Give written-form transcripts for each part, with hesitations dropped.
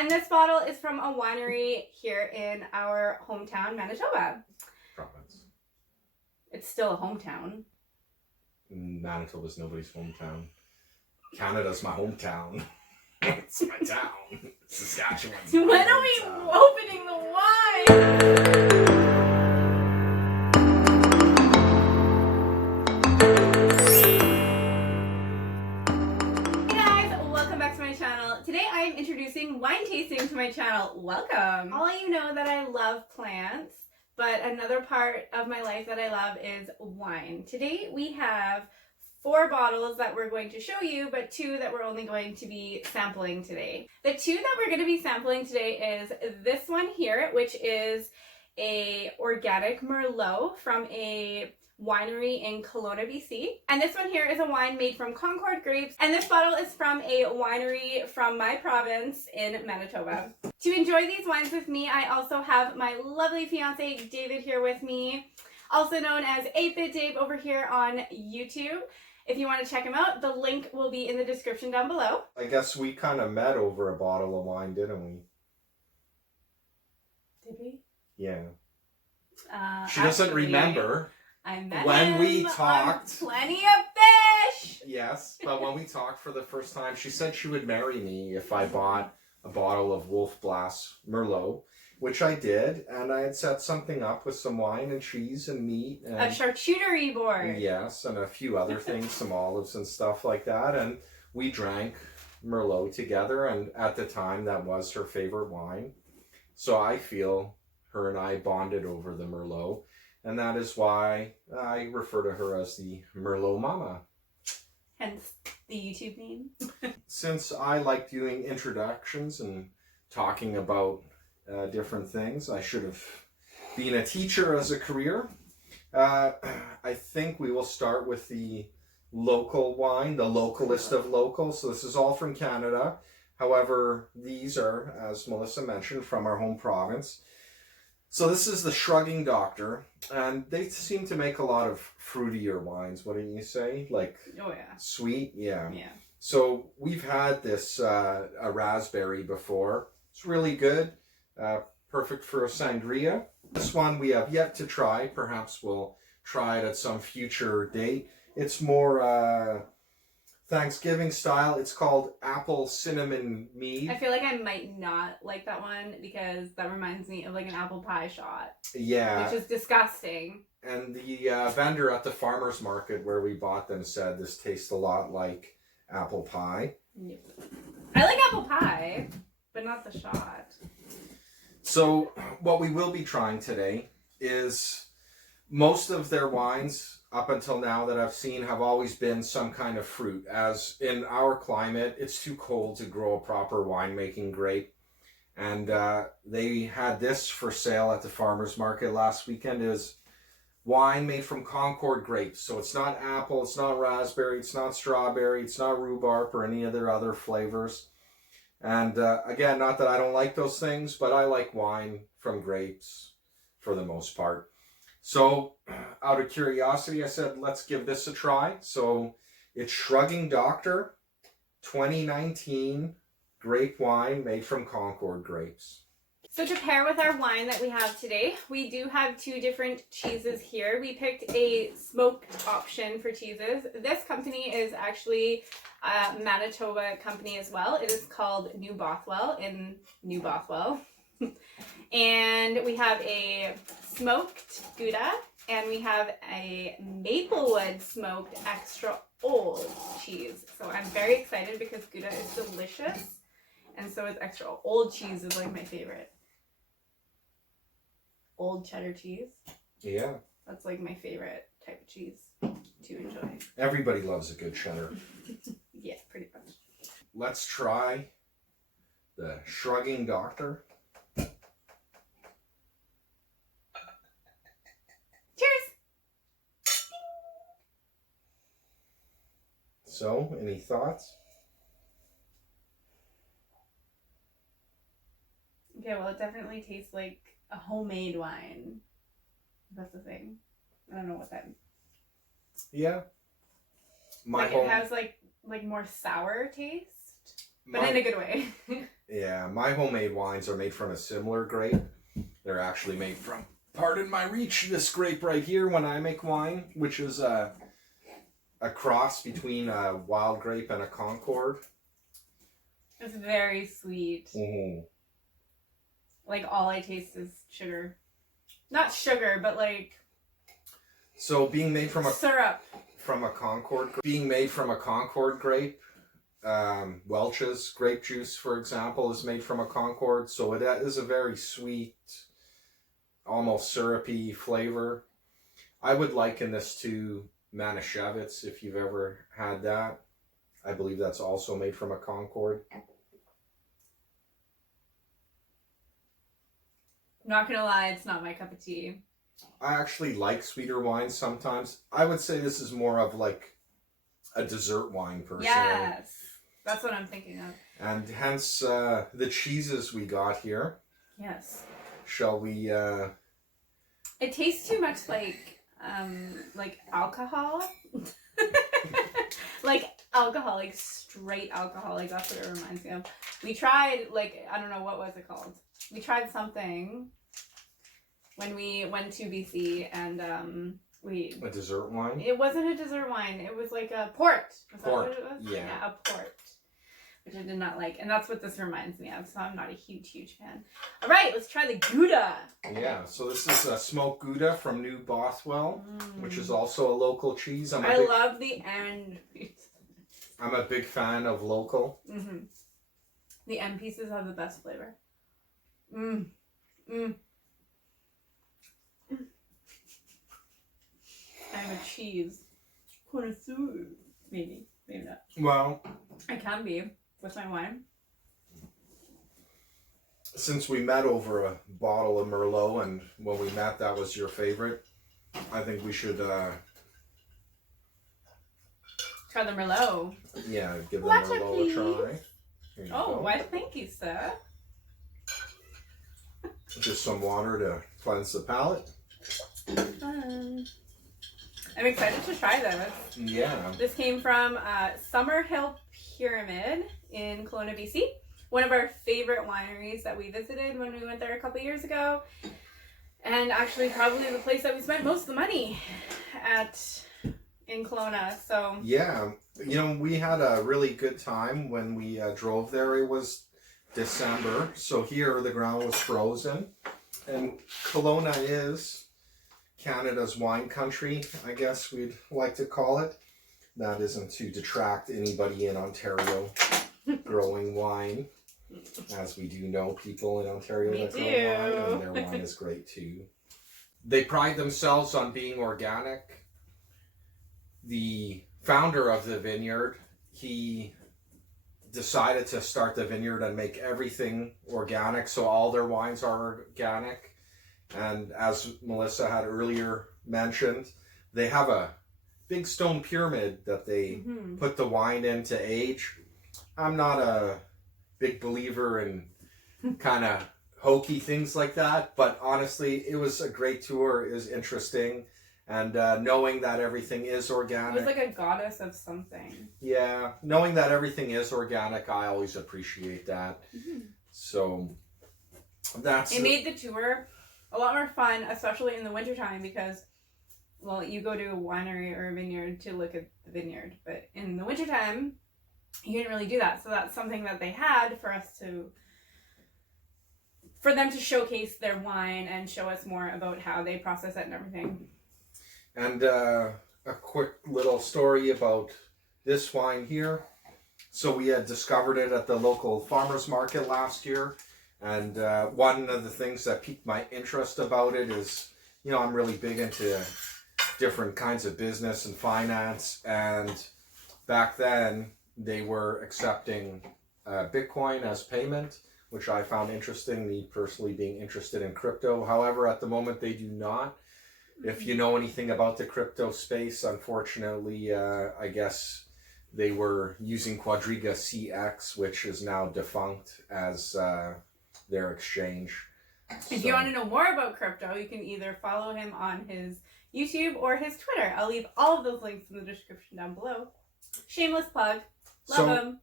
And this bottle is from a winery here in our hometown, Manitoba. Province. It's still a hometown. Manitoba's nobody's hometown. Canada's my hometown. It's my town. Saskatchewan's my When are we hometown. opening the wine? Hey guys, welcome back to my channel. Today I am introducing wine tasting to my channel. Welcome. All of you know that I love plants, but another part of my life that I love is wine. Today we have 4 bottles that we're going to show you, but 2 that we're only going to be sampling today. The 2 that we're going to be sampling today is this one here, which is a organic Merlot from a winery in Kelowna, BC. And this one here is a wine made from Concord grapes. And this bottle is from a winery from my province in Manitoba. To enjoy these wines with me, I also have my lovely fiance David here with me, also known as 8-Bit Dave over here on YouTube. If you want to check him out, the link will be in the description down below. I guess we kind of met over a bottle of wine, didn't we? Did we? Yeah. She doesn't remember. I met when him we on talked. Plenty of Fish. Yes, but when we talked for the first time, she said she would marry me if I bought a bottle of Wolf Blass Merlot, which I did, and I had set something up with some wine and cheese and meat and A charcuterie board. yes, and a few other things, some olives and stuff like that, and we drank Merlot together, and at the time that was her favorite wine. So I feel her and I bonded over the Merlot, and that is why I refer to her as the Merlot Mama. Hence the YouTube name. Since I like doing introductions and talking about different things, I should have been a teacher as a career. I think we will start with the local wine, the localist of local. So this is all from Canada. However, these are, as Melissa mentioned, from our home province. So this is the Shrugging Doctor, and they seem to make a lot of fruitier wines, wouldn't you say? Like, oh yeah, sweet, yeah. Yeah. So we've had this a raspberry before. It's really good, perfect for a sangria. This one we have yet to try. Perhaps we'll try it at some future date. It's more Thanksgiving style. It's called Apple Cinnamon Mead. I feel like I might not like that one because that reminds me of like an apple pie shot. Yeah. Which is disgusting. And the vendor at the farmer's market where we bought them said this tastes a lot like apple pie. Yep. I like apple pie, but not the shot. So what we will be trying today is most of their wines up until now that I've seen have always been some kind of fruit. As in our climate, it's too cold to grow a proper winemaking grape. And they had this for sale at the farmer's market last weekend. It was wine made from Concord grapes. So it's not apple, it's not raspberry, it's not strawberry, it's not rhubarb or any of their other flavors. And again, not that I don't like those things, but I like wine from grapes for the most part. So out of curiosity, I said, let's give this a try. So it's Shrugging Doctor 2019 grape wine made from Concord grapes. So to pair with our wine that we have today, we do have 2 different cheeses here. We picked a smoked option for cheeses. This company is actually a Manitoba company as well. It is called New Bothwell in New Bothwell. And we have a smoked Gouda, and we have a Maplewood smoked extra old cheese. So I'm very excited because Gouda is delicious, and so is extra old cheese is like my favorite. Old cheddar cheese. Yeah. That's like my favorite type of cheese to enjoy. Everybody loves a good cheddar. Yeah, pretty much. Let's try the Shrugging Doctor. Cheers! So, any thoughts? Okay, well, it definitely tastes like a homemade wine. That's the thing. I don't know what that means. Yeah. Like it has like more sour taste. but in a good way. Yeah, my homemade wines are made from a similar grape. They're actually made from, pardon my reach, this grape right here when I make wine, which is a cross between a wild grape and a Concord. It's very sweet. Mm-hmm. Like, all I taste is sugar. Not sugar, but like... So being made from a... syrup. Being made from a Concord grape, Welch's grape juice, for example, is made from a Concord. So it is a very sweet, almost syrupy flavor. I would liken this to Manischewitz, if you've ever had that. I believe that's also made from a Concord. Not gonna lie, it's not my cup of tea. I actually like sweeter wines sometimes. I would say this is more of like a dessert wine personally. Yes, that's what I'm thinking of. And hence the cheeses we got here. Yes. Shall we... It tastes too much like alcohol. Like alcohol, like straight alcohol. Like that's what it reminds me of. We tried, like, I don't know, what was it called? We tried something when we went to BC, and a dessert wine? It wasn't a dessert wine. It was like a port. Was port. That what it was? Yeah, a port, which I did not like, and that's what this reminds me of. So I'm not a huge fan. All right, let's try the Gouda. Yeah, so this is a smoked Gouda from New Bothwell, which is also a local cheese. I love the end. I'm a big fan of local. Mm-hmm. The end pieces have the best flavor. I'm a cheese connoisseur. Maybe not. Well, I can be with my wine. Since we met over a bottle of Merlot, and when we met that was your favorite, I think we should try the Merlot. Yeah, give the Latte, Merlot please. a try. Here you Oh, go. why thank you, sir. Just some water to cleanse the palate. I'm excited to try this. Yeah. This came from Summerhill Pyramid in Kelowna, BC. One of our favorite wineries that we visited when we went there a couple years ago. And actually probably the place that we spent most of the money in Kelowna. So Yeah. You know, we had a really good time when we drove there. It was December, so here the ground was frozen. And Kelowna is Canada's wine country, I guess we'd like to call it. That isn't to detract anybody in Ontario growing wine, as we do know people in Ontario that grow wine, and their wine is great too. They pride themselves on being organic. The founder of the vineyard, he decided to start the vineyard and make everything organic, so all their wines are organic. And as Melissa had earlier mentioned, they have a big stone pyramid that they put the wine in to age. I'm not a big believer in kind of hokey things like that, but honestly, it was a great tour. It was interesting. And knowing that everything is organic. It was like a goddess of something. Yeah, knowing that everything is organic, I always appreciate that. So that's... It made the tour a lot more fun, especially in the wintertime, because, well, you go to a winery or a vineyard to look at the vineyard, but in the wintertime, you didn't really do that. So that's something that they had for them to showcase their wine and show us more about how they process it and everything. And a quick little story about this wine here. So we had discovered it at the local farmers market last year. And one of the things that piqued my interest about it is, you know, I'm really big into different kinds of business and finance. And back then, they were accepting Bitcoin as payment, which I found interesting, me personally being interested in crypto. However, at the moment, they do not. If you know anything about the crypto space, unfortunately, I guess they were using Quadriga CX, which is now defunct as their exchange. If you want to know more about crypto, you can either follow him on his YouTube or his Twitter. I'll leave all of those links in the description down below. Shameless plug. Love him.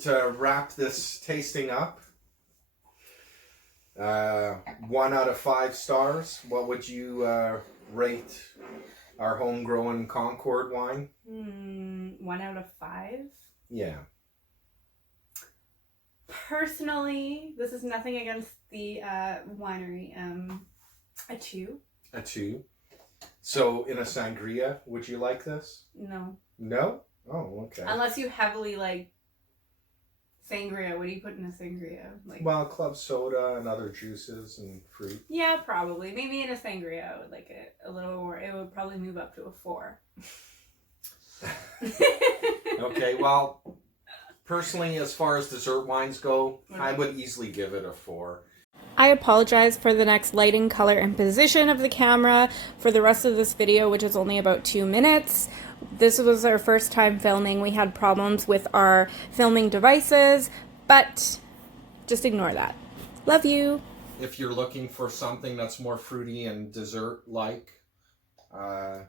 to wrap this tasting up, 1 out of 5 stars. What would you rate our homegrown Concord wine? 1 out of 5? Yeah. Personally, this is nothing against the winery. A 2. A 2. So in a sangria, would you like this? No. No? Oh, okay. Unless you heavily like sangria. What do you put in a sangria? Like, well, club soda and other juices and fruit. yeah, probably. Maybe in a sangria I would like it a little more. It would probably move up to a 4. Okay, well, personally, as far as dessert wines go, I would easily give it a 4. I apologize for the next lighting, color, and position of the camera for the rest of this video, which is only about 2 minutes. This was our first time filming. We had problems with our filming devices, but just ignore that. Love you. If you're looking for something that's more fruity and dessert-like, I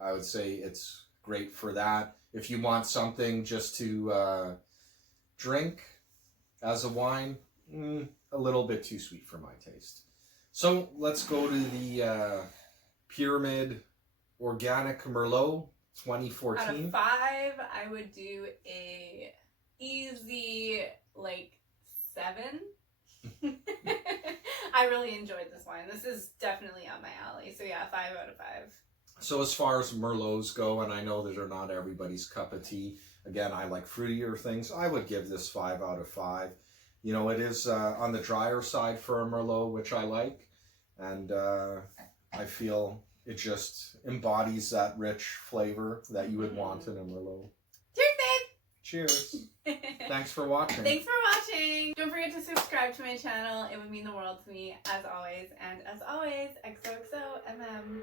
would say it's great for that. If you want something just to drink as a wine, a little bit too sweet for my taste. So let's go to the Pyramid Organic Merlot 2014. Out of 5, I would do a easy, like, 7. I really enjoyed this wine. This is definitely up my alley. So yeah, 5 out of 5. So as far as Merlots go, and I know that they're not everybody's cup of tea. Again, I like fruitier things. I would give this 5 out of 5. You know, it is on the drier side for a Merlot, which I like. And I feel it just embodies that rich flavor that you would want in a Merlot. Cheers, babe! Cheers! Thanks for watching. Thanks for watching! Don't forget to subscribe to my channel. It would mean the world to me, as always. And as always, XOXO MM.